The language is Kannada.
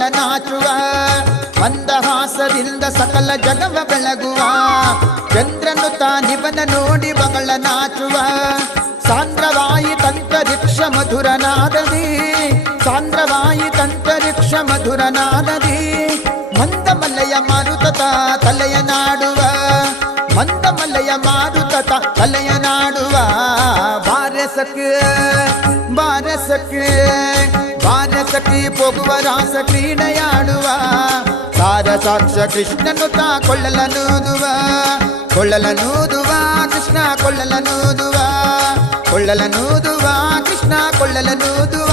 ಬಗಳ ನಾಚುವ ಮಂದಹಾಸದಿಂದ ಸಕಲ ಜಗವ ಬೆಳಗುವ ಚಂದ್ರನು ತಾನಿವನ ನೋಡಿ ಬಗಳ ನಾಚುವ ಸಾಂದ್ರವಾಯಿ ತಂತರಿಕ್ಷ ಮಧುರನಾದದಿ ಸಾಂದ್ರವಾಯಿ ತಂತರಿಕ್ಷ ಮಧುರನಾದದಿ ಮಂದಮಲ್ಲಯ ಮಾರುತತ ತಲೆಯ ನಾಡುವ ಮಂದಮಲ್ಲಯ ಮಾರುತತ ತಲೆಯ ನಾಡುವ ಬಾರಸಕ್ಕೆ ಬಾರಸಕ್ಕೆ ಬಾರಸಕ್ಕೆ ಹೋಗುವ ರಾಸ ಕ್ರೀಡೆಯಾಡುವ ಸಾರಸಾಕ್ಷ ಕೃಷ್ಣನು ತಾ ಕೊಳ್ಳಲನೂದುವ ಕೊಳ್ಳಲನೂದುವ ಕೃಷ್ಣ ಕೊಳ್ಳಲನೂದುವ ಕೊಳ್ಳಲನೂದುವ ಕೃಷ್ಣ ಕೊಳ್ಳಲನೂದುವ